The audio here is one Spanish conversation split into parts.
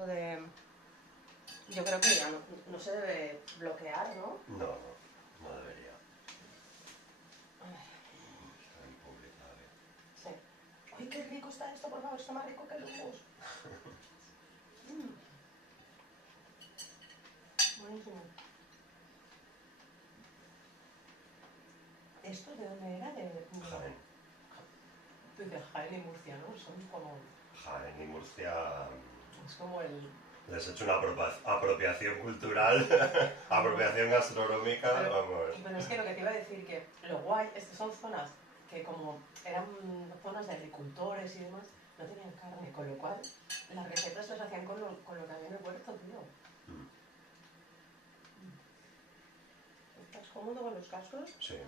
esto de... Yo creo que ya no se debe bloquear, ¿no? No, no debería. Está en público, a ver. Sí. ¡Ay, qué rico está esto! Por favor, está más rico que el hummus. Buenísimo. ¿Esto de dónde era? Jaén. De Jaén y Murcia, ¿no? Son como... Jaén y Murcia... Es como el... Les he hecho una apropiación cultural, apropiación gastronómica, pero, vamos. Pero es que lo que te iba a decir, que lo guay es que son zonas que como eran zonas de agricultores y demás, no tenían carne, con lo cual las recetas las hacían con lo que había en el huerto, tío. ¿Estás cómodo con los cascos? Sí.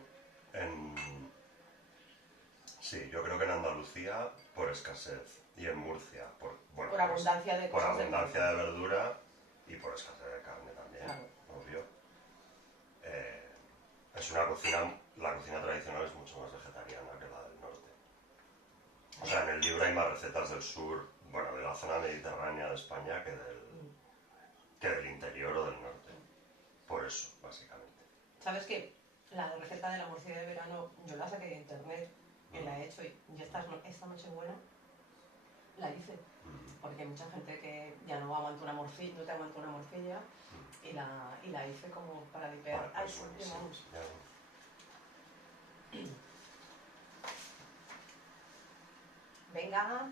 Sí, yo creo que en Andalucía por escasez y en Murcia por abundancia de cosas. Por abundancia de verdura y por escasez de carne también, claro. Obvio. Es una cocina, la cocina tradicional es mucho más vegetariana que la del norte. O sea, en el libro hay más recetas del sur, bueno, de la zona mediterránea de España que del interior o del norte. Por eso, básicamente. ¿Sabes qué? La receta de la morcilla de verano yo la saqué de internet y la he hecho y esta noche buena la hice. Porque hay mucha gente que ya no aguanta una morcilla, no te aguanta una morcilla y la hice como para limpiar. Vale, pues buenísimo. Vamos. Venga.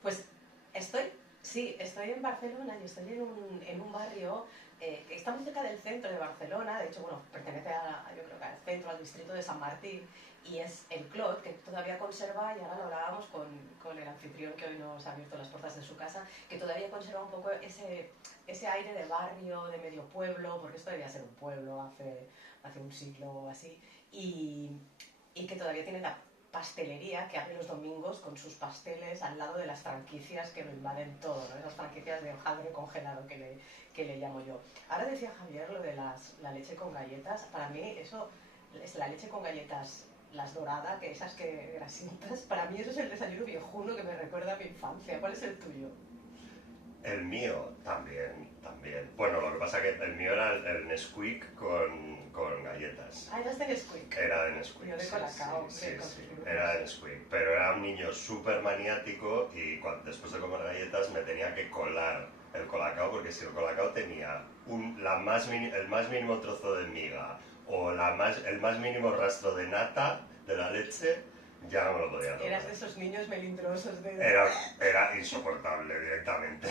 Pues estoy en Barcelona y estoy en un barrio que está muy cerca del centro de Barcelona. De hecho, bueno, pertenece yo creo que al centro, al distrito de San Martín, y es el Clot, que todavía conserva, y ahora lo hablábamos con el anfitrión que hoy nos ha abierto las puertas de su casa, que todavía conserva un poco ese aire de barrio, de medio pueblo, porque esto debía ser un pueblo hace un siglo o así, y que todavía tiene la pastelería que abre los domingos con sus pasteles al lado de las franquicias que lo invaden todo, ¿no? Esas franquicias de hojaldre congelado que le llamo yo. Ahora decía Javier lo de la leche con galletas. Para mí eso es la leche con galletas, las doradas, que esas que grasientas. Para mí eso es el desayuno viejuno que me recuerda a mi infancia. ¿Cuál es el tuyo? El mío también. Bueno, lo que pasa es que el mío era el Nesquik con galletas. Ah, eras de Nesquik. Era de Nesquik. Yo de Colacao. Sí. Era de Nesquik. Pero era un niño súper maniático y después de comer galletas me tenía que colar el Colacao, porque si el Colacao tenía el más mínimo trozo de miga o el más mínimo rastro de nata de la leche, ya no me lo podía tomar. Eras de esos niños melindrosos de... Era insoportable directamente.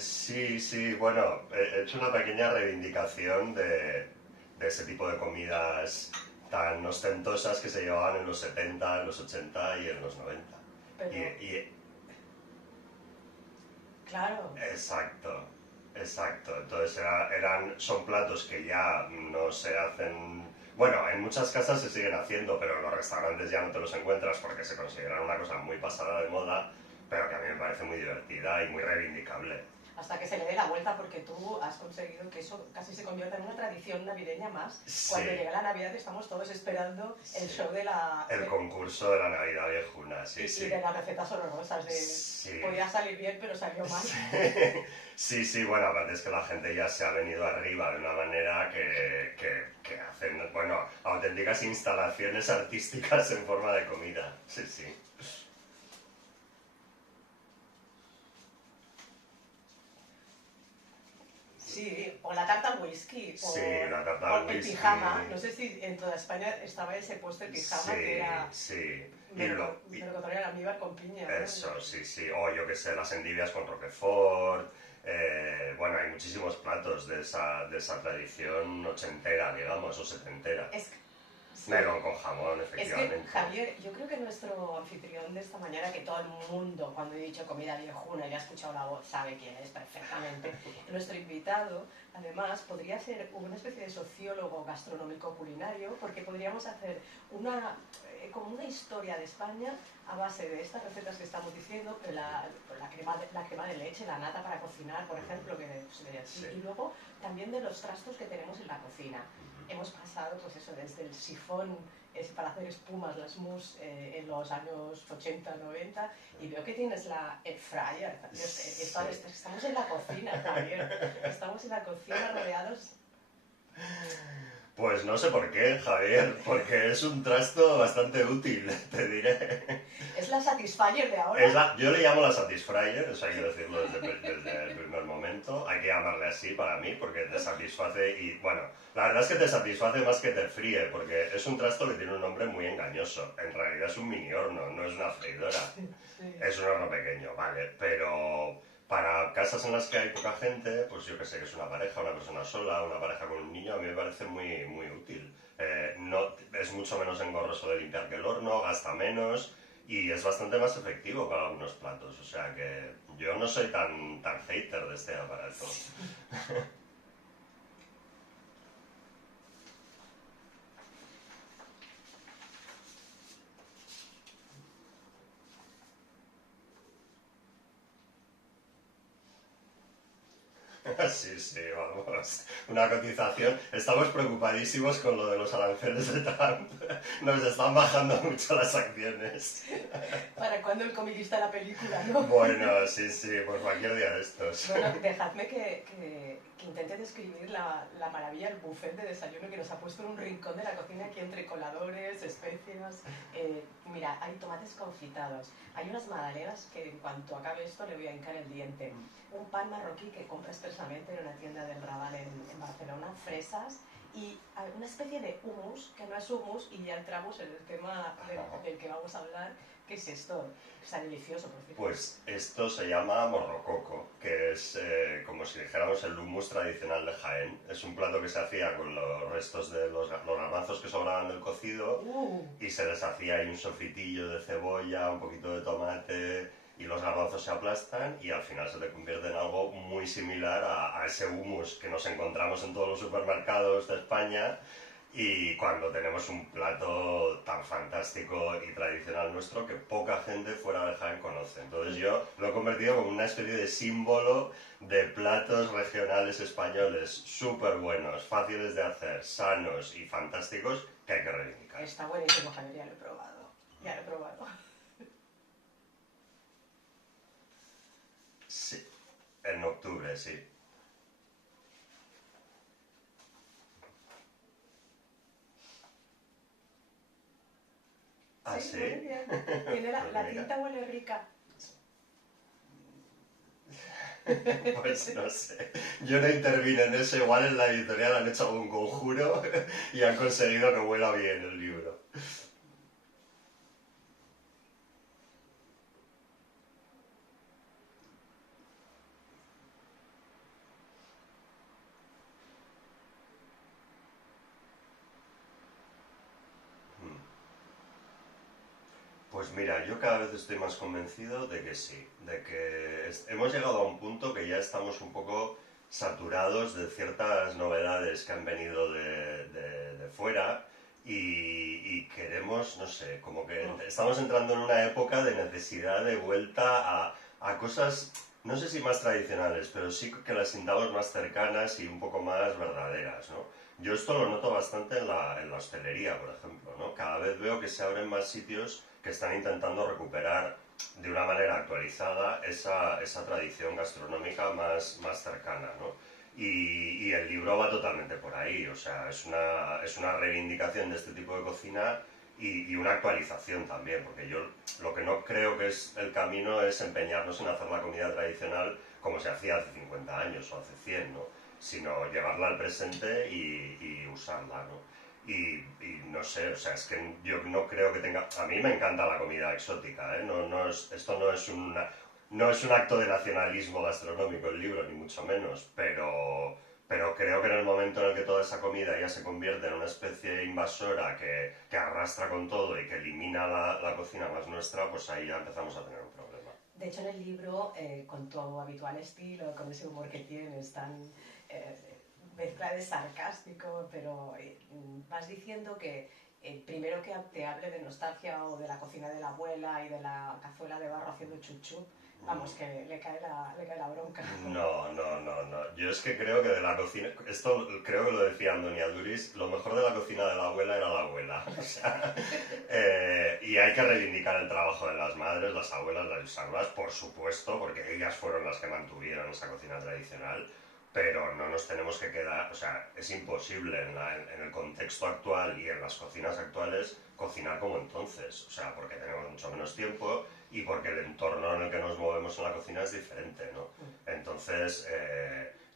Sí, bueno, he hecho una pequeña reivindicación de ese tipo de comidas tan ostentosas que se llevaban en los 70, en los 80 y en los 90. Pero... Claro. Exacto. Entonces son platos que ya no se hacen... Bueno, en muchas casas se siguen haciendo, pero en los restaurantes ya no te los encuentras porque se consideran una cosa muy pasada de moda, pero que a mí me parece muy divertida y muy reivindicable. Hasta que se le dé la vuelta, porque tú has conseguido que eso casi se convierta en una tradición navideña más. Sí. Cuando llega la Navidad estamos todos esperando el show de la... El concurso de la Navidad viejuna, sí. Y de las recetas horrorosas, podía salir bien, pero salió mal. Sí, bueno, aparte es que la gente ya se ha venido arriba de una manera que hacen, bueno, auténticas instalaciones artísticas en forma de comida, sí. Sí, o la tarta whisky Sí, la tarta por al el whisky. pijama. No sé si en toda España estaba ese puesto el pijama Sí, que era sí. melocotón en almíbar con piña, ¿no? Eso, sí, sí. O yo que sé, las endivias con Roquefort. Bueno, hay muchísimos platos de esa tradición ochentera, digamos, o setentera. Es que- sí. Melón con jamón, Es que, efectivamente. Javier, yo creo que nuestro anfitrión de esta mañana, que todo el mundo, cuando he dicho comida viejuna y ha escuchado la voz, sabe quién es perfectamente, nuestro invitado, además, podría ser una especie de sociólogo gastronómico culinario, porque podríamos hacer como una historia de España a base de estas recetas que estamos diciendo, la crema de leche, la nata para cocinar, por ejemplo, Sí. y luego también de los trastos que tenemos en la cocina. Hemos pasado, pues eso, desde el sifón para hacer espumas, las mousse en los años 80, 90, y veo que tienes la air fryer. Estamos en la cocina, Javier. Estamos en la cocina rodeados. Pues no sé por qué, Javier, porque es un trasto bastante útil, te diré. ¿Es la Satisfyer de ahora? Yo le llamo la Satisfyer, eso hay que decirlo desde el primer momento. Hay que llamarle así para mí, porque te satisface y, bueno, la verdad es que te satisface más que te fríe, porque es un trasto que tiene un nombre muy engañoso. En realidad es un mini horno, no es una freidora. Sí. Es un horno pequeño, vale, pero para casas en las que hay poca gente, pues yo que sé, que es una pareja, una persona sola, una pareja con un niño, a mí me parece muy, muy útil. No, es mucho menos engorroso de limpiar que el horno, gasta menos y es bastante más efectivo para algunos platos. O sea que yo no soy tan hater de este aparato. Sí, sí, vamos. Una cotización. Estamos preocupadísimos con lo de los aranceles de Trump. Nos están bajando mucho las acciones. ¿Para cuando el comiquista de la película, no? Bueno, sí, sí, por cualquier día de estos. Bueno, dejadme que intente describir la maravilla del buffet de desayuno que nos ha puesto en un rincón de la cocina aquí entre coladores, especias. Mira, hay tomates confitados, hay unas magdalenas que en cuanto acabe esto le voy a hincar el diente, un pan marroquí que compra expresamente en una tienda del Raval en Barcelona, fresas y una especie de hummus, que no es hummus, y ya entramos en el tema del que vamos a hablar, que es esto. Está delicioso, por cierto. Pues esto se llama morrococo, que es como si dijéramos el hummus tradicional de Jaén. Es un plato que se hacía con los restos de los garbanzos que sobraban del cocido y se les hacía ahí un sofritillo de cebolla, un poquito de tomate y los garbanzos se aplastan y al final se te convierte en algo muy similar a ese hummus que nos encontramos en todos los supermercados de España. Y cuando tenemos un plato tan fantástico y tradicional nuestro que poca gente fuera de Jaén conoce. Entonces yo lo he convertido como una especie de símbolo de platos regionales españoles súper buenos, fáciles de hacer, sanos y fantásticos que hay que reivindicar. Está buenísimo, Javier, ya lo he probado. Ya lo he probado. Sí, en octubre, sí. ¿Ah, sí? Muy bien. Tiene Pues la mira. tinta huele rica. Pues no sé, yo no intervino en eso, igual en la editorial han hecho algún conjuro y han conseguido que huela bien el libro. Pues mira, yo cada vez estoy más convencido de que sí, de que hemos llegado a un punto que ya estamos un poco saturados de ciertas novedades que han venido de fuera y queremos, no sé, como que estamos entrando en una época de necesidad de vuelta a cosas, no sé si más tradicionales, pero sí que las sintamos más cercanas y un poco más verdaderas, ¿no? Yo esto lo noto bastante en la hostelería, por ejemplo, ¿no? Cada vez veo que se abren más sitios que están intentando recuperar de una manera actualizada esa tradición gastronómica más cercana, ¿no? Y el libro va totalmente por ahí, o sea, es una reivindicación de este tipo de cocina y una actualización también, porque yo lo que no creo que es el camino es empeñarnos en hacer la comida tradicional como se hacía hace 50 años o hace 100, ¿no? sino llevarla al presente y usarla, ¿no? Y no sé, o sea, es que yo no creo que tenga... A mí me encanta la comida exótica, ¿eh? Esto no es un acto de nacionalismo gastronómico el libro, ni mucho menos, pero creo que en el momento en el que toda esa comida ya se convierte en una especie invasora que arrastra con todo y que elimina la cocina más nuestra, pues ahí ya empezamos a tener un problema. De hecho, en el libro, con tu habitual estilo, con ese humor que tienes, tan mezcla de sarcástico, pero vas diciendo que primero que te hable de nostalgia o de la cocina de la abuela y de la cazuela de barro haciendo chup, vamos, que le cae la bronca. No. Yo es que creo que de la cocina, esto creo que lo decía Antonia Duris, lo mejor de la cocina de la abuela era la abuela. O sea, y hay que reivindicar el trabajo de las madres, las abuelas, las bisabuelas, por supuesto, porque ellas fueron las que mantuvieron esa cocina tradicional, pero no nos tenemos que quedar, o sea, es imposible en el contexto actual y en las cocinas actuales cocinar como entonces, o sea, porque tenemos mucho menos tiempo y porque el entorno en el que nos movemos en la cocina es diferente, ¿no? Entonces,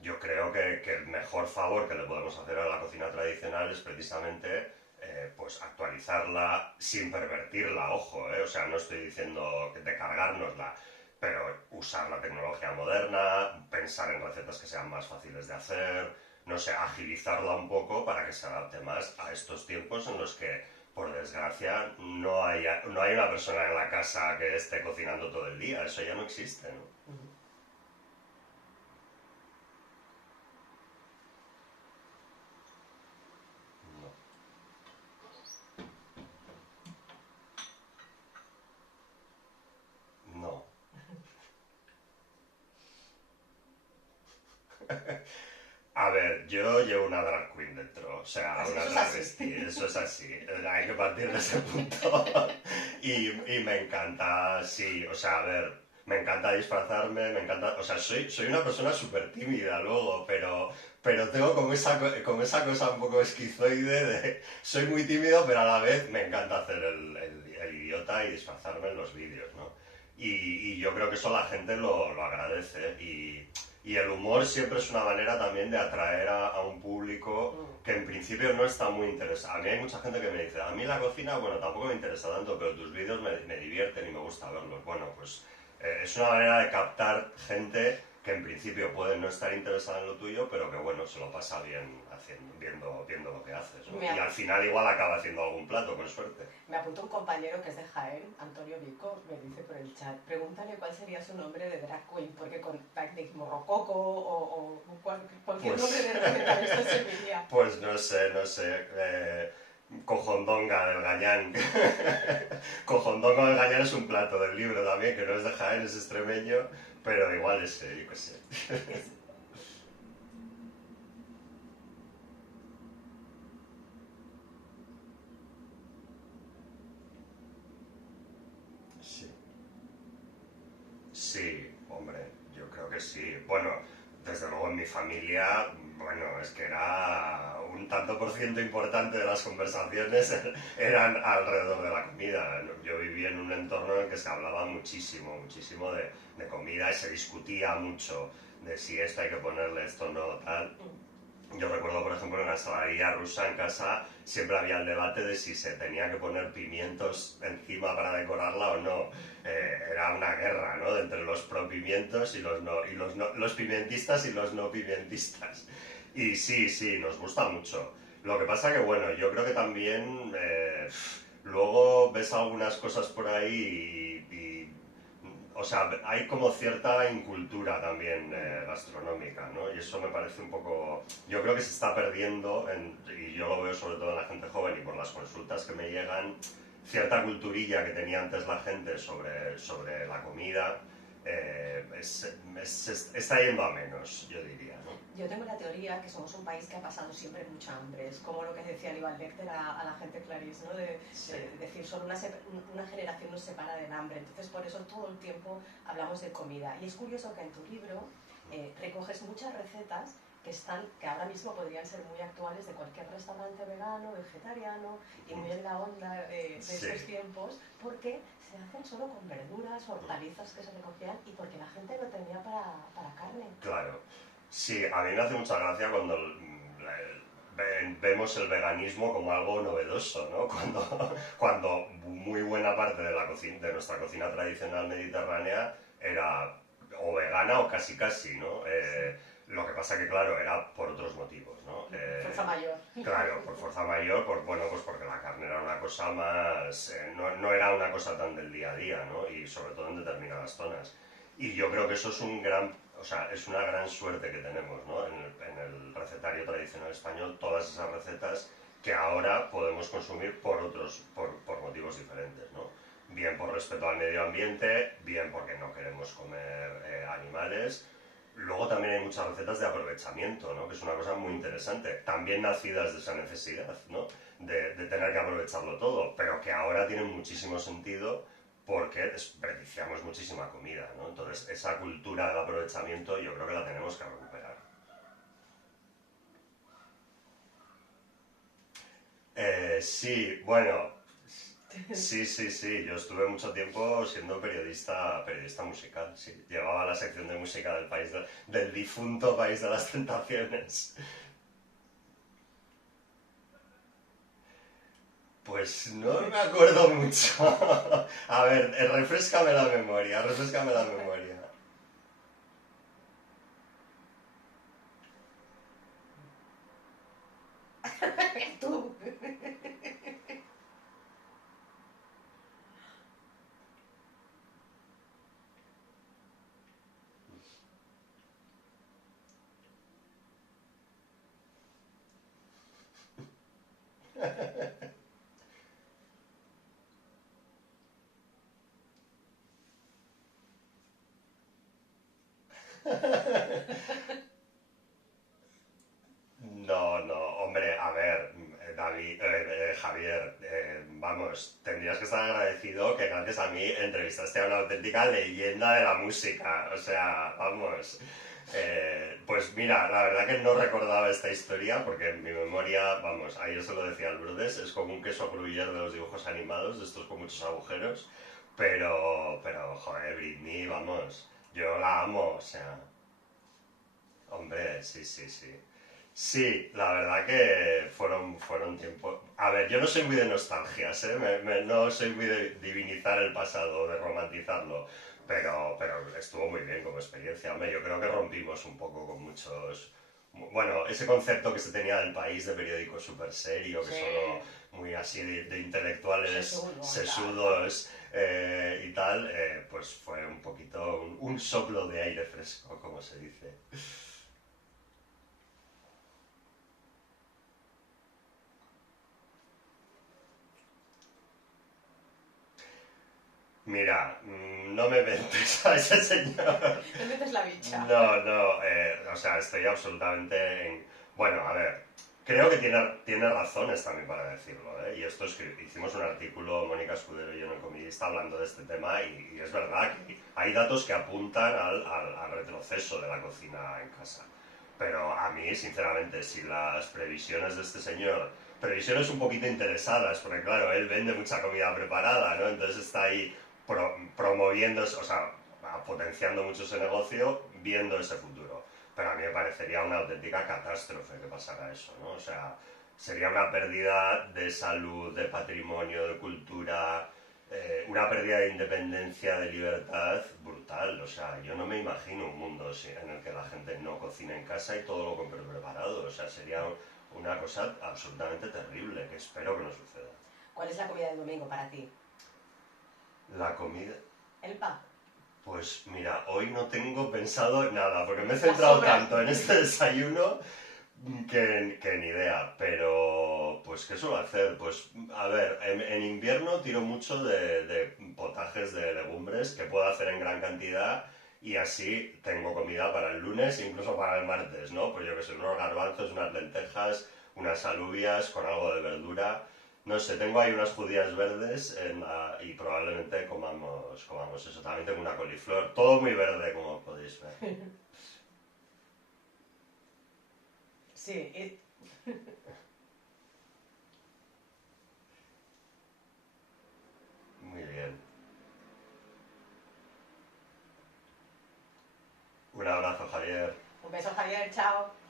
yo creo que el mejor favor que le podemos hacer a la cocina tradicional es precisamente pues actualizarla sin pervertirla, ojo, o sea, no estoy diciendo de cargárnosla, pero usar la tecnología moderna, pensar en recetas que sean más fáciles de hacer, no sé, agilizarla un poco para que se adapte más a estos tiempos en los que, por desgracia, no hay una persona en la casa que esté cocinando todo el día, eso ya no existe, ¿no? No, no. A ver, yo llevo una drag queen dentro, o sea, Así, una eso es travesti, así. eso es así, hay que partir de ese punto. Y me encanta, sí, o sea, a ver, me encanta disfrazarme, me encanta, o sea, soy una persona súper tímida luego, pero tengo como esa cosa un poco esquizoide de, soy muy tímido, pero a la vez me encanta hacer el idiota y disfrazarme en los vídeos, ¿no? Y yo creo que eso la gente lo agradece y el humor siempre es una manera también de atraer a un público que en principio no está muy interesado. A mí hay mucha gente que me dice, a mí la cocina, bueno, tampoco me interesa tanto, pero tus vídeos me divierten y me gusta verlos. Bueno, pues es una manera de captar gente que en principio puede no estar interesada en lo tuyo, pero que bueno, se lo pasa bien viendo lo que haces, ¿no? Y al final igual acaba haciendo algún plato, con suerte. Me apuntó un compañero que es de Jaén, Antonio Vico, me dice por el chat, pregúntale cuál sería su nombre de drag queen, porque con Tacnic Morrococo o cualquier nombre de receta de esto serviría. Pues no sé. Cojondonga del Gañán. Cojondonga del Gañán es un plato del libro también, que no es de Jaén, es extremeño, pero igual ese, yo qué sé. Sí. Sí, hombre, yo creo que sí. Bueno, desde luego en mi familia, bueno, es que era un tanto por ciento importante de las conversaciones eran alrededor de la comida. Yo vivía en un entorno en el que se hablaba muchísimo de comida y se discutía mucho de si esto hay que ponerle, esto no, tal. Yo recuerdo, por ejemplo, en la ensaladería rusa en casa siempre había el debate de si se tenía que poner pimientos encima para decorarla o no. Era una guerra, ¿no? Entre los pro pimientos y los no, los pimentistas y los no pimentistas. Y sí, nos gusta mucho. Lo que pasa que, bueno, yo creo que también luego ves algunas cosas por ahí o sea, hay como cierta incultura también gastronómica, ¿no? Y eso me parece un poco... Yo creo que se está perdiendo, y yo lo veo sobre todo en la gente joven y por las consultas que me llegan, cierta culturilla que tenía antes la gente sobre la comida, está yendo a menos, yo diría, ¿no? Yo tengo la teoría que somos un país que ha pasado siempre mucha hambre. Es como lo que decía Aníbal Lecter a la gente Clarís, ¿no? Sí. De decir, solo una generación nos separa del hambre. Entonces, por eso todo el tiempo hablamos de comida. Y es curioso que en tu libro recoges muchas recetas que ahora mismo podrían ser muy actuales de cualquier restaurante vegano, vegetariano, y muy en la onda de estos tiempos, porque se hacen solo con verduras, hortalizas que se recogían y porque la gente no tenía para carne. Claro. Sí, a mí me hace mucha gracia cuando vemos el veganismo como algo novedoso, ¿no? Cuando muy buena parte de, la cocina, de nuestra cocina tradicional mediterránea era o vegana o casi casi, ¿no? Sí. Lo que pasa que, claro, era por otros motivos, ¿no? Fuerza mayor. Claro, por fuerza mayor, bueno, pues porque la carne era una cosa más... no era una cosa tan del día a día, ¿no? Y sobre todo en determinadas zonas. Y yo creo que eso es un gran... O sea, es una gran suerte que tenemos, ¿no? En el recetario tradicional español, todas esas recetas que ahora podemos consumir por motivos diferentes, ¿no? Bien por respeto al medio ambiente, bien porque no queremos comer animales. Luego también hay muchas recetas de aprovechamiento, ¿no? Que es una cosa muy interesante. También nacidas de esa necesidad, ¿no? De tener que aprovecharlo todo, pero que ahora tienen muchísimo sentido porque desperdiciamos muchísima comida, ¿no? Entonces, esa cultura del aprovechamiento yo creo que la tenemos que recuperar. Sí, bueno, sí, sí, sí. Yo estuve mucho tiempo siendo periodista musical, sí. Llevaba la sección de música del del difunto País de las Tentaciones. Pues no me acuerdo mucho. A ver, refréscame la memoria, refréscame la memoria. Tú. No, no, hombre, a ver, David, Javier, vamos, tendrías que estar agradecido que gracias a mí entrevistaste a una auténtica leyenda de la música. O sea, vamos. Pues mira, la verdad que no recordaba esta historia porque en mi memoria, vamos, ayer se lo decía al Brudes, es como un queso gruyere de los dibujos animados, de estos con muchos agujeros, joder, Britney, vamos, yo la amo, o sea, hombre, sí, sí, sí. Sí, la verdad que fueron tiempos... A ver, yo no soy muy de nostalgias, ¿eh? No soy muy de divinizar el pasado, de romantizarlo, pero estuvo muy bien como experiencia. Hombre, yo creo que rompimos un poco con muchos... Bueno, ese concepto que se tenía del país de periódico súper serio, que Sí. solo muy así de intelectuales Sesudo y tal. sesudos y tal, pues fue un poquito un soplo de aire fresco, como se dice. Mira, no me mentes a ese señor. No metes la bicha. No, no, o sea, estoy absolutamente en... Bueno, a ver, creo que tiene razones también para decirlo, ¿eh? Y esto es que hicimos un artículo, Mónica Escudero y yo en el Comidista, hablando de este tema y es verdad que hay datos que apuntan al retroceso de la cocina en casa. Pero a mí, sinceramente, si las previsiones de este señor, previsiones un poquito interesadas, porque claro, él vende mucha comida preparada, ¿no? Entonces está ahí promoviendo, o sea, potenciando mucho ese negocio, viendo ese futuro. Pero a mí me parecería una auténtica catástrofe que pasara eso, ¿no? O sea, sería una pérdida de salud, de patrimonio, de cultura, una pérdida de independencia, de libertad brutal. O sea, yo no me imagino un mundo en el que la gente no cocina en casa y todo lo compre preparado. O sea, sería una cosa absolutamente terrible que espero que no suceda. ¿Cuál es la comida del domingo para ti? La comida, El pan. pues mira, hoy no tengo pensado nada, porque me he La centrado sombra. tanto en este desayuno que ni idea. Pero, pues, ¿qué suelo hacer? Pues, a ver, en invierno tiro mucho de potajes de legumbres que puedo hacer en gran cantidad y así tengo comida para el lunes e incluso para el martes, ¿no? Pues yo que sé, unos garbanzos, unas lentejas, unas alubias con algo de verdura. No sé, tengo ahí unas judías verdes y probablemente comamos eso. También tengo una coliflor, todo muy verde como podéis ver. Sí, Muy bien. Un abrazo, Javier. un beso, Javier. chao.